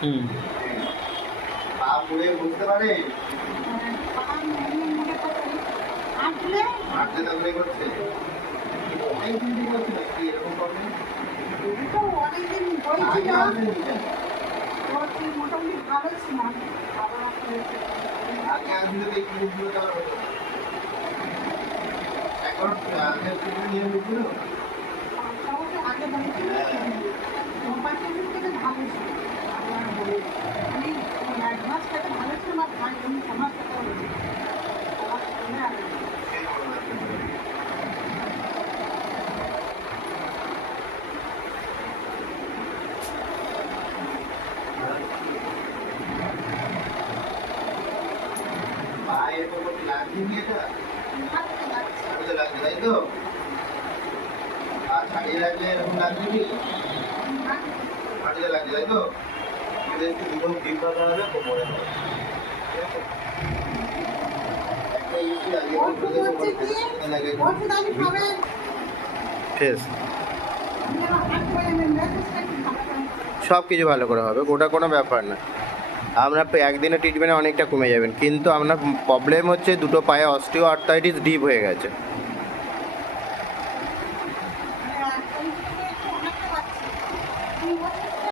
হুম। পা পুড়ে বুঝতে পারে হাঁটতে তারপরে করছে অনেকদিন থেকে করছে নাকি এরকম প্রবলেম? আগে আসেনি কেন? মোটামুটি ভালো ছিলাম আবার আগে আসলে তো এই জিনিসগুলো তো আর হতো না। এখন আগের থেকে নিয়মিতগুলো আগে বলেছিল কোম্পানির থেকে ভালো ছিল আমি অ্যাডভান্স থেকে ভালো ছিল আমার ভাই আমি সমাজ থেকে পায়ের উপর লাগছে কি এটা? হাঁটুতে লাগছে তাই তো? পা ছাড়িয়ে রাখলে এরকম লাগছে কি? হাঁটুতে লাগছে তাই তো? এটা একটু দুটো ডিম পাতা হবে কোমরে হবে। ঠিক আছে? একটা ইউসি আগে করে হচ্ছে কি লাগে ওষুধ আমি খাবেন ফেস আমি যেন হাত করে আমি মেসেজটা একটু ভালো করে সব কিছু ভালো করে হবে, ওটা কোনো ব্যাপার না। আপনার একদিনের ট্রিটমেন্টে অনেকটা কমে যাবেন, কিন্তু আপনার প্রবলেম হচ্ছে দুটো পায়ে অস্টিও আর্থ্রাইটিস ডিপ হয়ে গেছে।